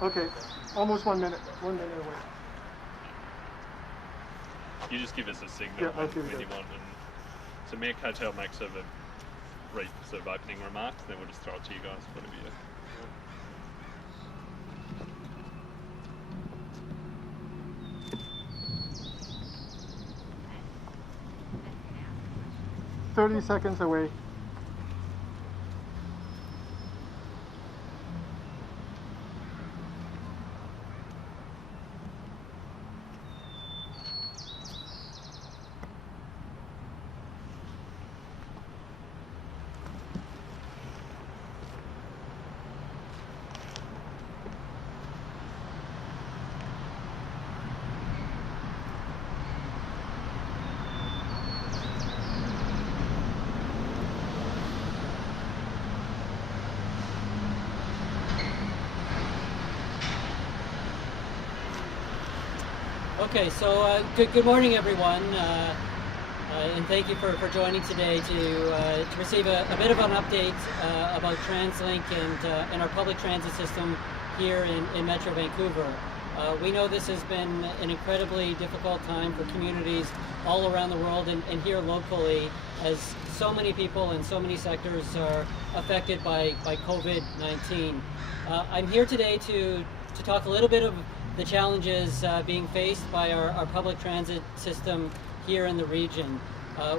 Okay, almost 1 minute. 1 minute away. You just give us a signal Yeah, I'll give when you you that. want. And so Mayor Coté will make sort of a brief sort of opening remarks, then we'll just throw it to you guys, whatever you. 30 seconds away. Okay, so good morning, everyone, and thank you for joining today to receive a bit of an update about TransLink and our public transit system here in Metro Vancouver. We know this has been an incredibly difficult time for communities all around the world and here locally, as so many people and so many sectors are affected by COVID-19. I'm here today to talk a little bit of the challenges being faced by our public transit system here in the region.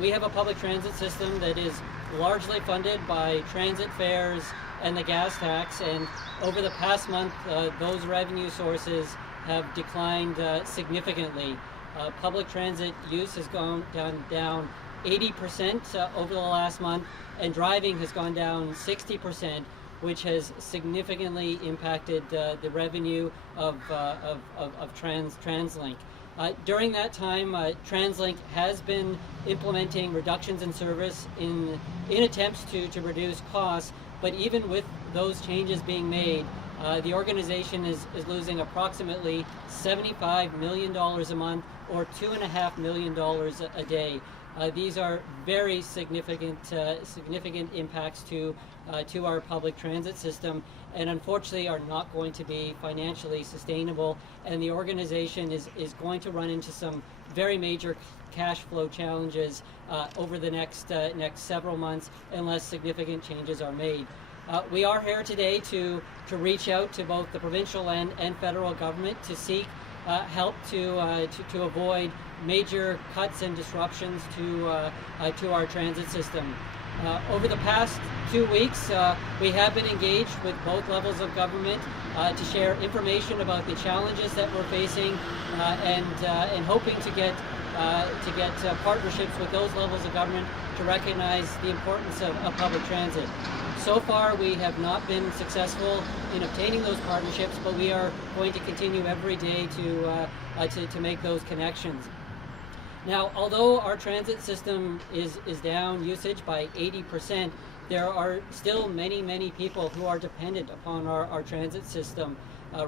We have a public transit system that is largely funded by transit fares and the gas tax, and over the past month those revenue sources have declined significantly. Public transit use has gone down 80% over the last month, and driving has gone down 60%, which has significantly impacted the revenue of TransLink. During that time, TransLink has been implementing reductions in service in attempts to reduce costs, but even with those changes being made, the organization is losing approximately $75 million a month, or $2.5 million a day. These are very significant impacts to our public transit system, and unfortunately are not going to be financially sustainable, and the organization is going to run into some very major cash flow challenges over the next several months unless significant changes are made. We are here today to reach out to both the provincial and federal government to seek help to avoid major cuts and disruptions to our transit system. Over the past 2 weeks, we have been engaged with both levels of government to share information about the challenges that we're facing, and hoping to get partnerships with those levels of government to recognize the importance of public transit. So far, we have not been successful in obtaining those partnerships, but we are going to continue every day to make those connections. Now, although our transit system is down usage by 80%, there are still many people who are dependent upon our transit system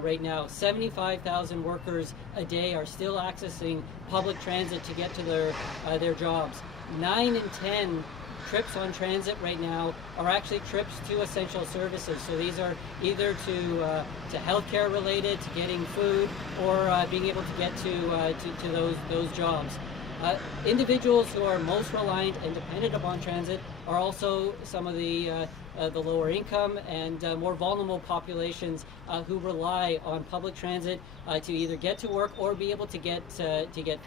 right now. 75,000 workers a day are still accessing public transit to get to their jobs. 9 in 10 trips on transit right now are actually trips to essential services. So these are either to healthcare related, to getting food, or being able to get to those jobs. Individuals who are most reliant and dependent upon transit are also some of the lower income and more vulnerable populations who rely on public transit to either get to work or be able to get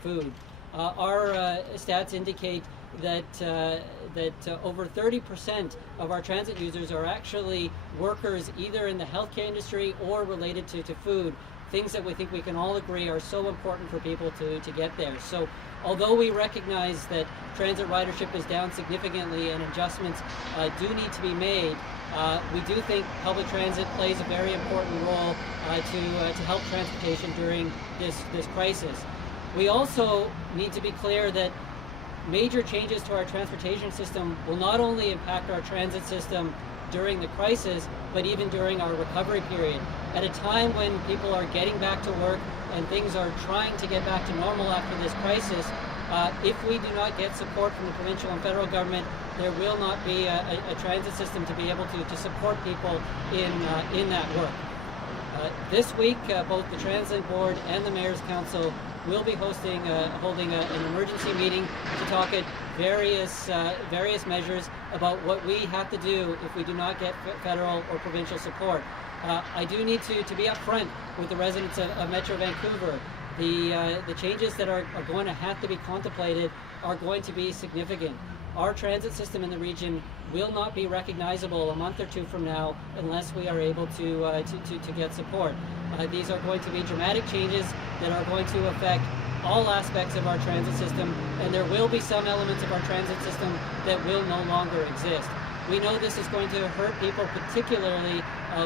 food. Our stats indicate that over 30% of our transit users are actually workers either in the healthcare industry or related to food, things that we think we can all agree are so important for people to get there. So although we recognize that transit ridership is down significantly and adjustments do need to be made, we do think public transit plays a very important role to help transportation during this crisis. We also need to be clear that major changes to our transportation system will not only impact our transit system during the crisis, but even during our recovery period. At a time when people are getting back to work and things are trying to get back to normal after this crisis, if we do not get support from the provincial and federal government, there will not be a transit system to be able to support people in that work. This week, both the TransLink Board and the Mayor's Council will be holding an emergency meeting to talk at various measures about what we have to do if we do not get federal or provincial support. I do need to be upfront with the residents of Metro Vancouver. The changes that are going to have to be contemplated are going to be significant. Our transit system in the region will not be recognizable a month or two from now unless we are able to get support. These are going to be dramatic changes that are going to affect all aspects of our transit system, and there will be some elements of our transit system that will no longer exist. We know this is going to hurt people, particularly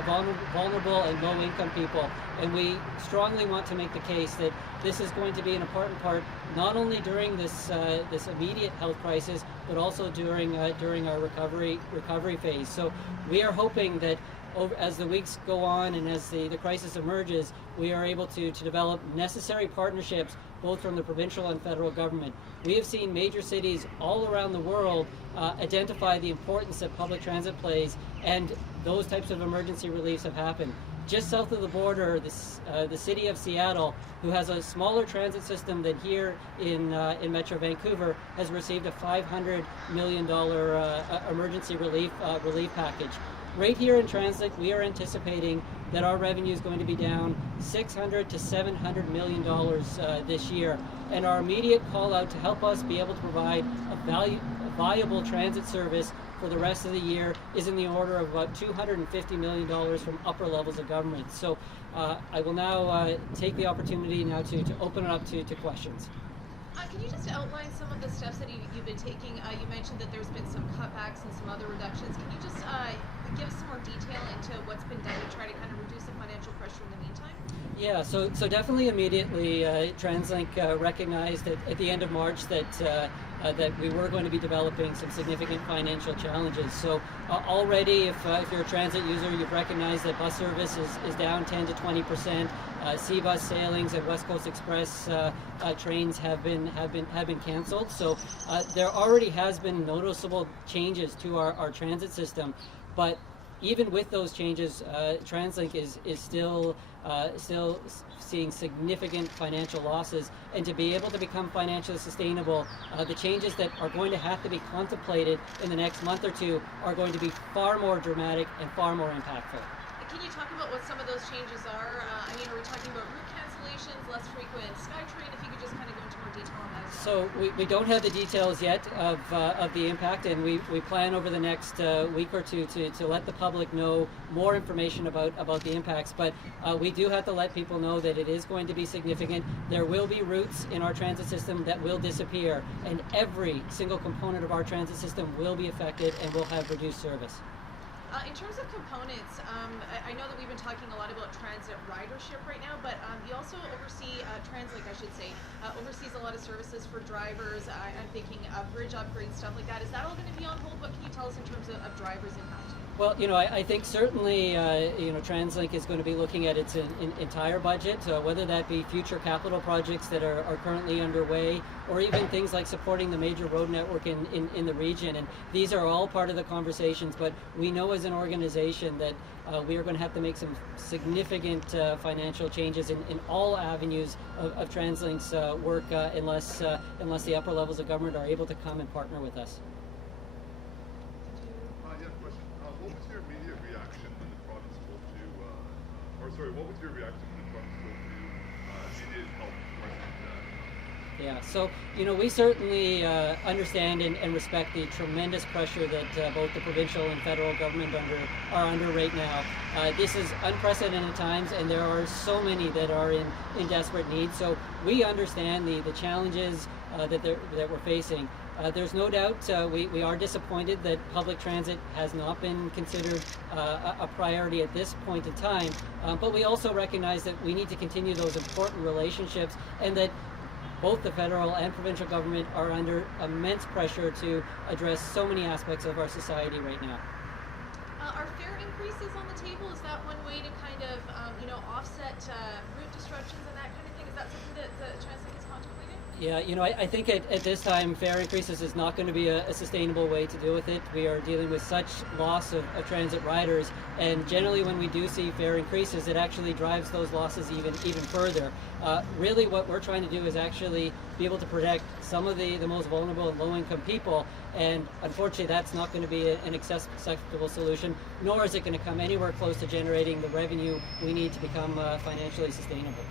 vulnerable and low-income people, and we strongly want to make the case that this is going to be an important part not only during this immediate health crisis, but also during our recovery phase. So we are hoping that as the weeks go on and as the crisis emerges, we are able to develop necessary partnerships both from the provincial and federal government. We have seen major cities all around the world identify the importance that public transit plays, and those types of emergency reliefs have happened. Just south of the border, the city of Seattle, who has a smaller transit system than here in Metro Vancouver, has received a $500 million emergency relief package. Right here in TransLink, we are anticipating that our revenue is going to be down $600 to $700 million this year. And our immediate call out to help us be able to provide a viable transit service for the rest of the year is in the order of about $250 million from upper levels of government. So I will now take the opportunity now to open it up to questions. Can you just outline some of the steps that you've been taking? You mentioned that there's been some cutbacks and some other reductions. Can you just give us some more detail into what's been done to try to kind of reduce the financial pressure in the meantime? Yeah, so definitely immediately TransLink recognized at the end of March that we were going to be developing some significant financial challenges. So already, if you're a transit user, you've recognized that bus service is down 10 to 20%. C-bus sailings and West Coast Express trains have been canceled. So there already has been noticeable changes to our transit system, but even with those changes, TransLink is still seeing significant financial losses, and to be able to become financially sustainable, the changes that are going to have to be contemplated in the next month or two are going to be far more dramatic and far more impactful. Can you talk about what some of those changes are? Are we talking about route cancellations, less frequent SkyTrain? If you could just kind of go into more detail on that. So we don't have the details yet of the impact, and we plan over the next week or two to let the public know more information about the impacts. But we do have to let people know that it is going to be significant. There will be routes in our transit system that will disappear, and every single component of our transit system will be affected and will have reduced service. In terms of components, I know that we've been talking a lot about transit ridership right now, but you also oversee, TransLink I should say, oversees a lot of services for drivers. I'm thinking of bridge upgrades, stuff like that. Is that all going to be on hold? What can you tell us in terms of drivers' impact? Well, I think certainly, TransLink is going to be looking at its entire budget, whether that be future capital projects that are currently underway, or even things like supporting the major road network in the region. And these are all part of the conversations, but we know as an organization that we are going to have to make some significant financial changes in all avenues of TransLink's work unless the upper levels of government are able to come and partner with us. What was your reaction when the province spoke to immediate help resident? Yeah, so we certainly understand and respect the tremendous pressure that both the provincial and federal government are under right now. This is unprecedented times, and there are so many that are in desperate need. So we understand the challenges that we're facing. There's no doubt we are disappointed that public transit has not been considered a priority at this point in time, but we also recognize that we need to continue those important relationships, and that both the federal and provincial government are under immense pressure to address so many aspects of our society right now. Are fare increases on the table? Is that one way to kind of offset route disruptions and that kind of thing? Is that something that TransLink has contemplated? Yeah, I think at this time, fare increases is not going to be a sustainable way to deal with it. We are dealing with such loss of transit riders, and generally when we do see fare increases, it actually drives those losses even further. Really what we're trying to do is actually be able to protect some of the most vulnerable and low-income people, and unfortunately that's not going to be an acceptable solution, nor is it going to come anywhere close to generating the revenue we need to become financially sustainable.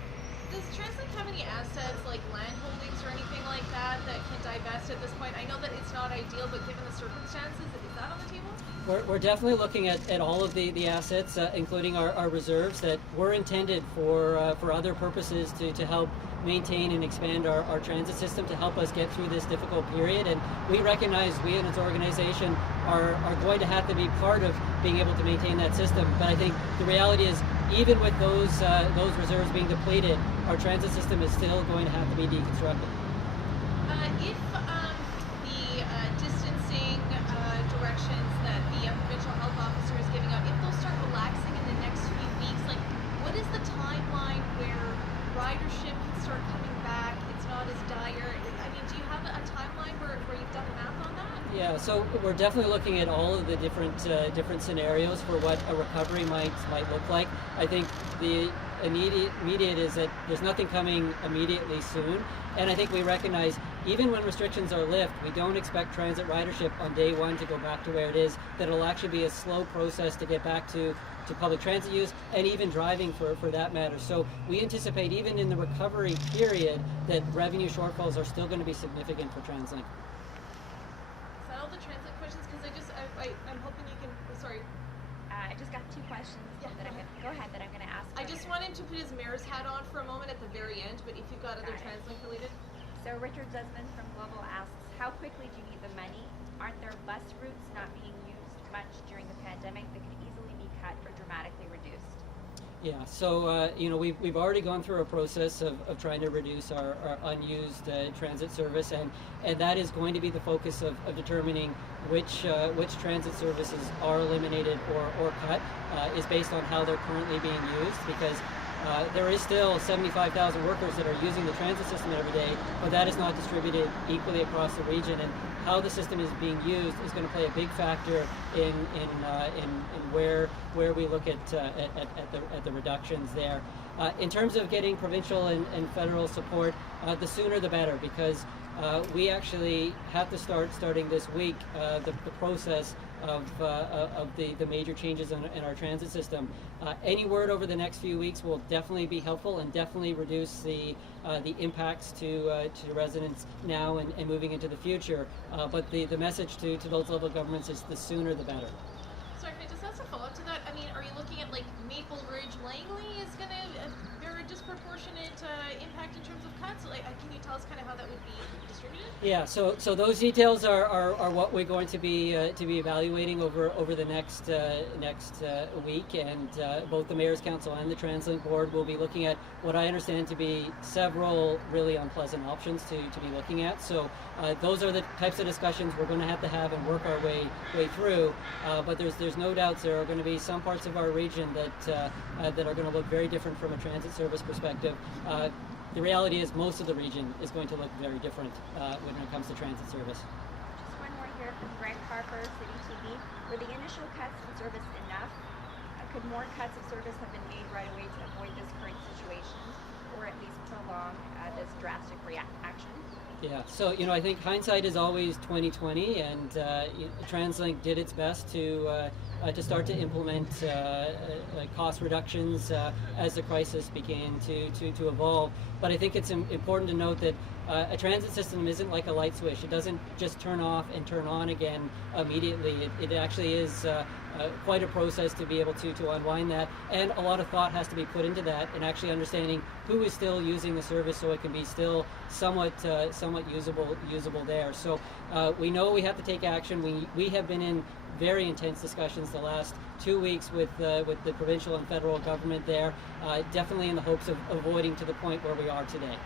Does TransLink have any assets like land holdings or anything like that that can divest at this point? I know that it's not ideal, but given the circumstances, is that on the table? We're definitely looking at all of the assets, including our reserves that were intended for other purposes to help maintain and expand our transit system to help us get through this difficult period. And we recognize we as an organization are going to have to be part of being able to maintain that system. But I think the reality is, even with those reserves being depleted, our transit system is still going to have to be deconstructed. If the distancing directions that the provincial health officer is giving out, if those start relaxing in the next few weeks, like what is the timeline where ridership can start coming back? It's not as dire. I mean, do you have a timeline where you've done the math on that? Yeah, so we're definitely looking at all of the different scenarios for what a recovery might look like. I think the immediate is that there's nothing coming immediately soon, and I think we recognize even when restrictions are lifted, we don't expect transit ridership on day one to go back to where it is. That it'll actually be a slow process to get back to public transit use and even driving for that matter. So we anticipate even in the recovery period that revenue shortfalls are still going to be significant for TransLink. Is that all the transit questions? Because I'm hoping you can. Sorry. I just got two questions that I'm going to ask. I just wanted to put his mayor's hat on for a moment at the very end, but if you've got other TransLink related. So Richard Desmond from Global asks, how quickly do you need the money? Aren't there bus routes not being used much during the pandemic that could easily be cut or dramatically reduced? Yeah, so we've already gone through a process of trying to reduce our unused transit service, and that is going to be the focus of determining which transit services are eliminated or cut is based on how they're currently being used, because there is still 75,000 workers that are using the transit system every day, but that is not distributed equally across the region, and how the system is being used is going to play a big factor in where we look at the reductions there. In terms of getting provincial and federal support, the sooner the better, because we actually have to starting this week the process of the major changes in our transit system. Any word over the next few weeks will definitely be helpful and definitely reduce the impacts to residents now and moving into the future. But the message to those local governments is the sooner the better. Sorry, just as a follow-up to that, I mean, are you looking at like Maple Ridge, Langley is going to bear a disproportionate impact in terms of cuts? Like, can you tell us kind of how that would be distributed? Yeah, so those details are what we're going to be evaluating over the next week, and both the Mayor's Council and the TransLink Board will be looking at what I understand to be several really unpleasant options to be looking at. So those are the types of discussions we're going to have and work our way through. But there's no doubts there are going to be some parts of our region that are going to look very different from a transit service perspective. The reality is most of the region is going to look very different when it comes to transit service. Just one more here from Greg Harper, City TV. Were the initial cuts in service enough? Could more cuts of service have been made right away to avoid this current situation, or at least prolong this drastic action? Yeah, so I think hindsight is always 20/20, and TransLink did its best to start to implement cost reductions as the crisis began to evolve. But I think it's important to note that a transit system isn't like a light switch. It doesn't just turn off and turn on again immediately. It actually is quite a process to be able to unwind that, and a lot of thought has to be put into that, and actually understanding who is still using the service so it can be still somewhat usable there. So we know we have to take action. We have been in very intense discussions the last 2 weeks with the provincial and federal government there, definitely in the hopes of avoiding to the point where we are today.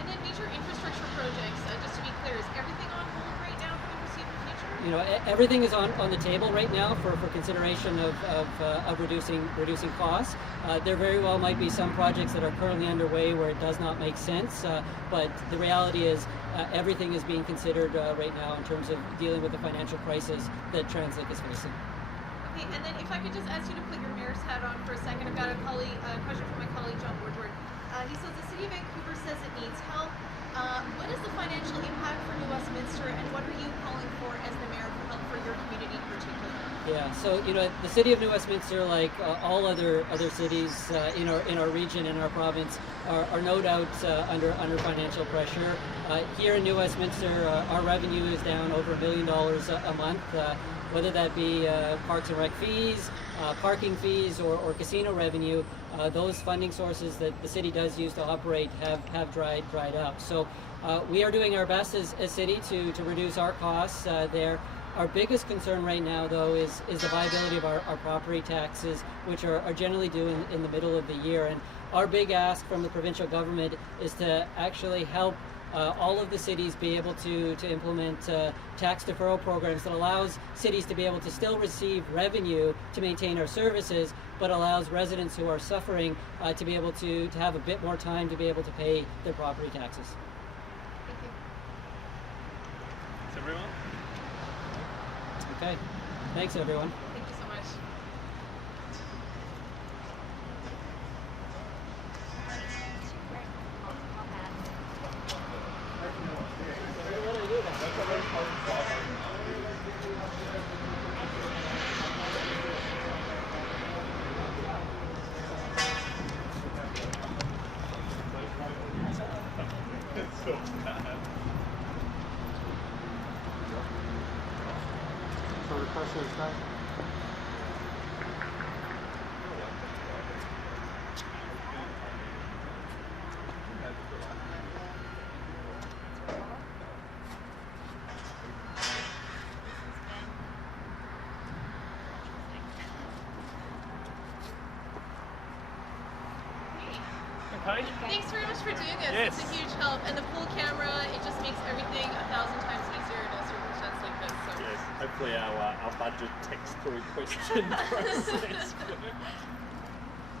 And then major infrastructure projects, just to be clear, is everything on hold right now for the foreseeable future? you know, everything is on the table right now for consideration of reducing costs. There very well might be some projects that are currently underway where it does not make sense, but the reality is everything is being considered right now in terms of dealing with the financial crisis that TransLink is facing. Okay, and then if I could just ask you to put your mayor's hat on for a second. I've got a question from my colleague John Woodward. He says the City of Vancouver says it needs help. What is the financial impact for New Westminster, and what are you calling for as the mayor for help for your community in particular? Yeah, so you know, the City of New Westminster, like all other cities in our region, in our province, are no doubt under financial pressure. Here in New Westminster, our revenue is down over $1 million a month. Whether that be parks and rec fees, parking fees, or casino revenue, those funding sources that the city does use to operate have dried up. So we are doing our best as a city to reduce our costs there. Our biggest concern right now, though, is the viability of our property taxes, which are generally due in the middle of the year. And our big ask from the provincial government is to actually help all of the cities be able to implement tax deferral programs that allows cities to be able to still receive revenue to maintain our services, but allows residents who are suffering to be able to have a bit more time to be able to pay their property taxes. Thank you. Thanks, everyone. Okay, thanks everyone. Thank you so much. It's so bad. So the pressure is done. Okay. Thanks very much for doing this. Yes. It's a huge help. And the pool camera, it just makes everything 1,000 times easier in a circumstance like this. So. Yes. Hopefully our budget text through question process.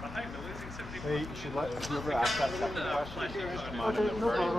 Behind the losing 70. Hey, you should let whoever asked that second question. Flashing Okay, no problem.